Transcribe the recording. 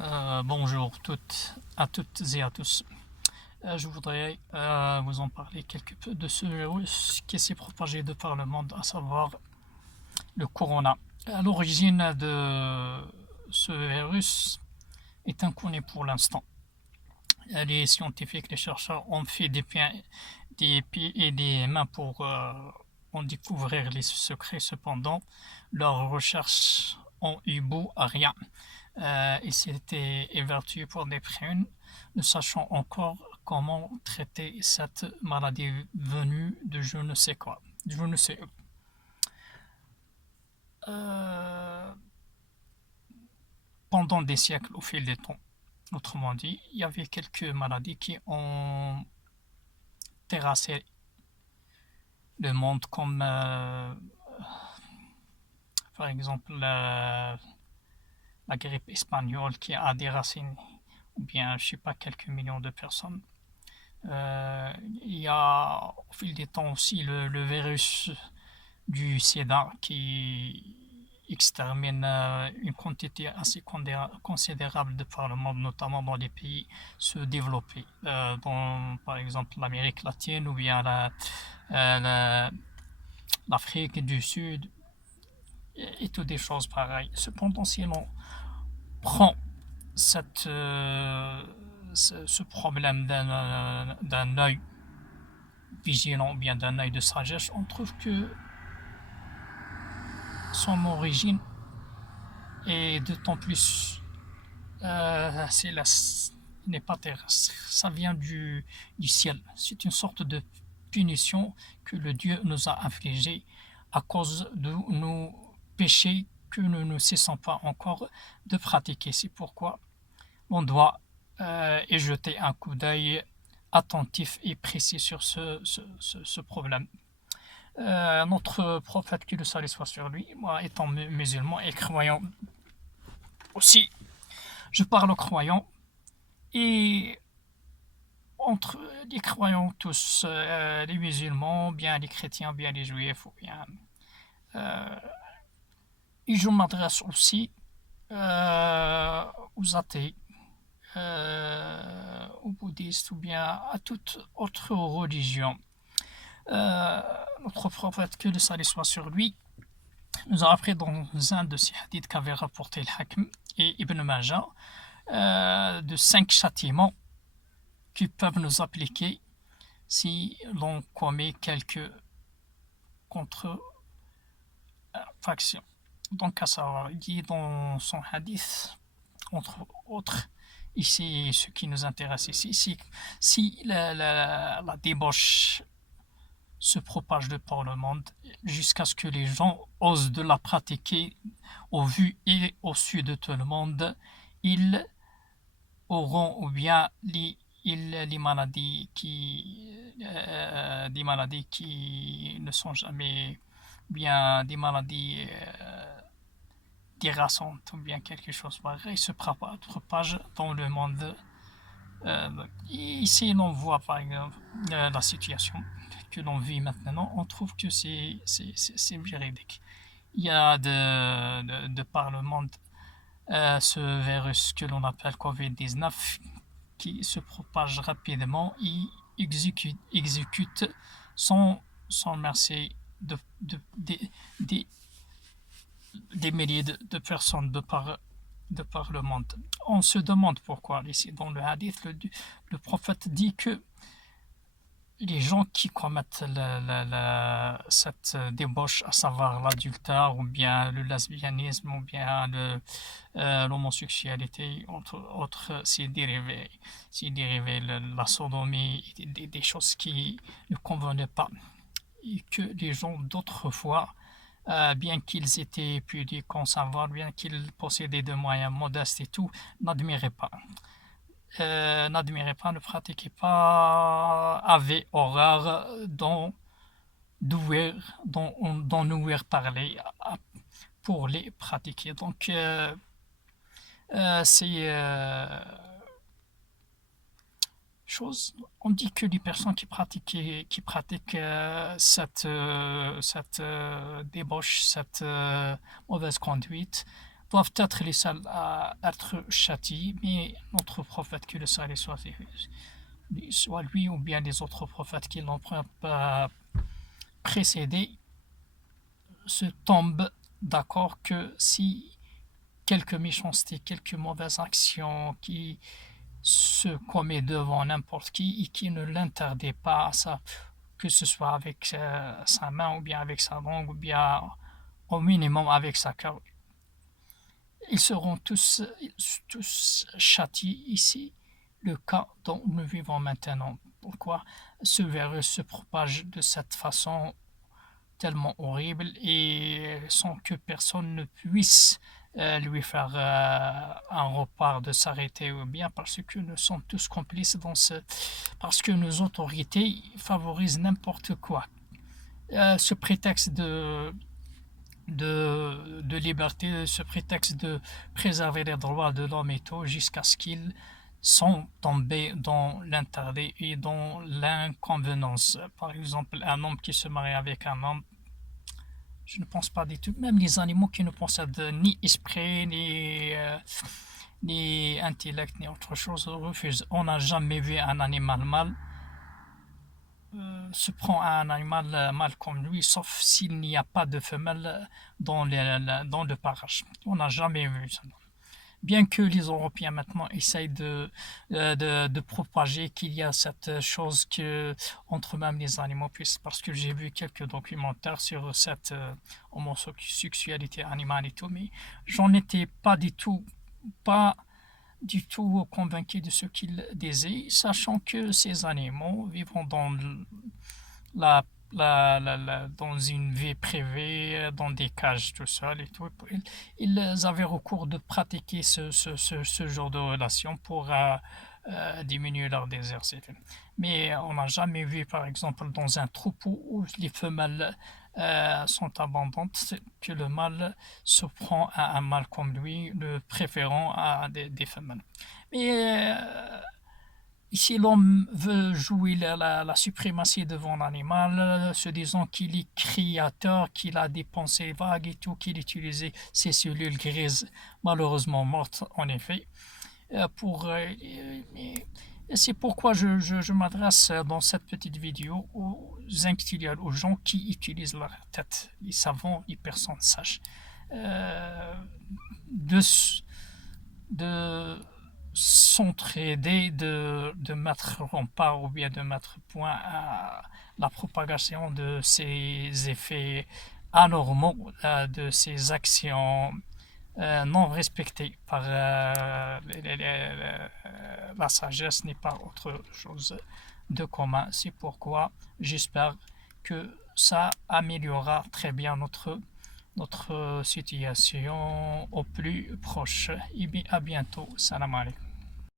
Bonjour à toutes et à tous. Je voudrais vous en parler quelque peu de ce virus qui s'est propagé de par le monde, à savoir le corona. L'origine de ce virus est inconnue pour l'instant. Les scientifiques, les chercheurs ont fait des pieds et des mains pour en découvrir les secrets. Cependant, leurs recherches ont eu beau à rien. Il s'était évertué pour des prunes, ne sachant encore comment traiter cette maladie venue de je ne sais quoi, je ne sais où. Euh, Pendant des siècles, au fil des temps, autrement dit, il y avait quelques maladies qui ont terrassé le monde, comme par exemple la grippe espagnole qui a déraciné, ou bien, je sais pas, quelques millions de personnes. Il y a au fil des temps aussi le virus du sida qui extermine une quantité assez considérable de par le monde, notamment dans les pays sous-développés, dans par exemple l'Amérique latine ou bien la- l'Afrique du Sud et toutes des choses pareilles. Cependant, si l'on prend ce problème d'un œil vigilant, bien d'un œil de sagesse, on trouve que son origine est d'autant plus, c'est la, n'est pas terrestre, ça vient du ciel. C'est une sorte de punition que le Dieu nous a infligée à cause de nos péchés que nous ne cessons pas encore de pratiquer. C'est pourquoi on doit y jeter un coup d'œil attentif et précis sur ce problème. Notre prophète, que le salut soit sur lui, moi étant musulman et croyant aussi, je parle aux croyants et entre les croyants tous, les musulmans, bien les chrétiens, bien les juifs, ou bien, euh, et je m'adresse aussi aux athées, aux bouddhistes ou bien à toute autre religion. Euh, Notre prophète, que le salut soit sur lui, nous a appris dans un de ces hadiths qu'avait rapporté Al-Hakim et Ibn Majah de 5 châtiments qui peuvent nous appliquer si l'on commet quelques contrefactions. Donc, à savoir, il dit dans son hadith, entre autres, ici, ce qui nous intéresse ici, si la débauche se propage de par le monde jusqu'à ce que les gens osent de la pratiquer au vu et au su de tout le monde, ils auront ou bien les des maladies qui ne sont jamais bien des maladies déraçantes ou bien quelque chose pareil se propage dans le monde. Ici, l'on voit par exemple la situation que l'on vit maintenant, on trouve que c'est véridique. Il y a de par le monde ce virus que l'on appelle Covid-19 qui se propage rapidement et exécute sans merci de- des- des milliers de personnes de par le monde. On se demande pourquoi. Ici, dans le hadith, le prophète dit que les gens qui commettent cette débauche, à savoir l'adultère ou bien le lesbianisme ou bien l'homosexualité, entre autres ses dérivés, la sodomie, des choses qui ne convenaient pas et que les gens d'autrefois, bien qu'ils étaient pudiques, en savoir, bien qu'ils possédaient des moyens modestes et tout, n'admiraient pas. N'admiraient pas, ne pratiquaient pas, avaient horreur d'en ouïr parler pour les pratiquer. Donc, ces choses, on dit que les personnes qui pratiquent cette débauche, cette mauvaise conduite, doivent être les seuls à être châtiés, mais notre prophète, que le salut soit lui ou bien les autres prophètes qui l'ont précédé, se tombent d'accord que si quelques méchancetés, quelques mauvaises actions qui se commet devant n'importe qui et qui ne l'interdit pas à ça, que ce soit avec sa main ou bien avec sa langue ou bien au minimum avec sa cœur. Ils seront tous châtiés ici, le cas dont nous vivons maintenant. Pourquoi ce virus se propage de cette façon tellement horrible et sans que personne ne puisse lui faire un repart de s'arrêter ou bien parce que nous sommes tous complices parce que nos autorités favorisent n'importe quoi. Ce prétexte de liberté, ce prétexte de préserver les droits de l'homme et tout, jusqu'à ce qu'ils sont tombés dans l'interdit et dans l'inconvenance. Par exemple, un homme qui se marie avec un homme, je ne pense pas du tout, même les animaux qui ne possèdent ni esprit, ni intellect, ni autre chose, refusent. On n'a jamais vu un animal mâle se prend à un animal mâle comme lui, sauf s'il n'y a pas de femelle dans le parage. On n'a jamais vu ça. Bien que les Européens maintenant essayent de propager qu'il y a cette chose que entre même les animaux puissent, parce que j'ai vu quelques documentaires sur cette homosexualité animale et tout, mais j'en étais pas du tout convaincu de ce qu'il disait, sachant que ces animaux vivront la, dans une vie privée, dans des cages tout seuls et tout. Ils avaient recours de pratiquer ce genre de relation pour diminuer leur désir. Mais on n'a jamais vu, par exemple, dans un troupeau où les femelles sont abondantes, que le mâle se prend à un mâle comme lui, le préférant à des femelles. Mais ici, l'homme veut jouer la suprématie devant l'animal, se disant qu'il est créateur, qu'il a des pensées vagues et tout, qu'il utilisait ses cellules grises, malheureusement mortes en effet, et c'est pourquoi je m'adresse dans cette petite vidéo aux intellectuels, aux gens qui utilisent leur tête, les savants, les personnes sages, de, de s'entraider, de mettre rempart ou bien de mettre point à la propagation de ces effets anormaux, de ces actions non respectées par la sagesse n'est pas autre chose de commun. C'est pourquoi j'espère que ça améliorera très bien notre situation au plus proche. Et bien à bientôt. Salam alaikum.